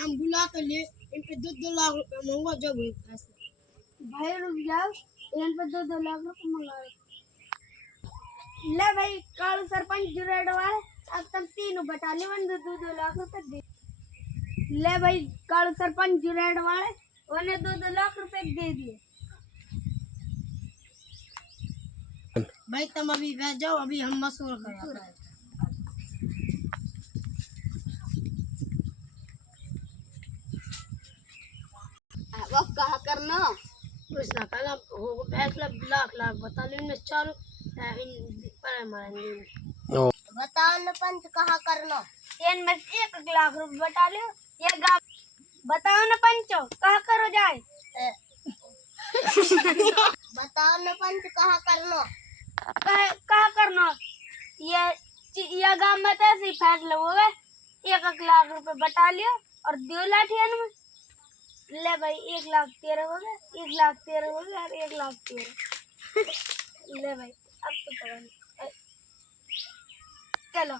हम बुला कर ले इन पे 2-2 लाख रुपए मांगो जब पैसे भाई रुक जाओ इन पे 2-2 लाख रुपए मंगा ले भाई कालू सरपंच जुरेड वाले अब तक तीनों बटालियन 2-2 लाख रुपए दे ले भाई कालू सरपंच जुरेड वाले उन्हें 2-2 लाख रुपए दे दिए भाई तुम अभी बैठ जाओ अभी हम मशहूर करेंगे वो कहा करना कुछ ना पहला हो फैसला लाख बटालियन में चारों इन पर मारेंगे बताओ न पंच कहा करना इन में 1 लाख रुपए बटालियन ये गांव बताओ न पंचो कहा करो जाए बताओ न पंच कहा करना कहा करना ये गांव में तो ऐसे फैसले हो गए 1 लाख रुपए बटालियन और 2 लाठियन में ले भाई 1,13,000 हो गए 1,13,000 हो गए और 1,13,000 ले भाई अब तो पता नहीं चलो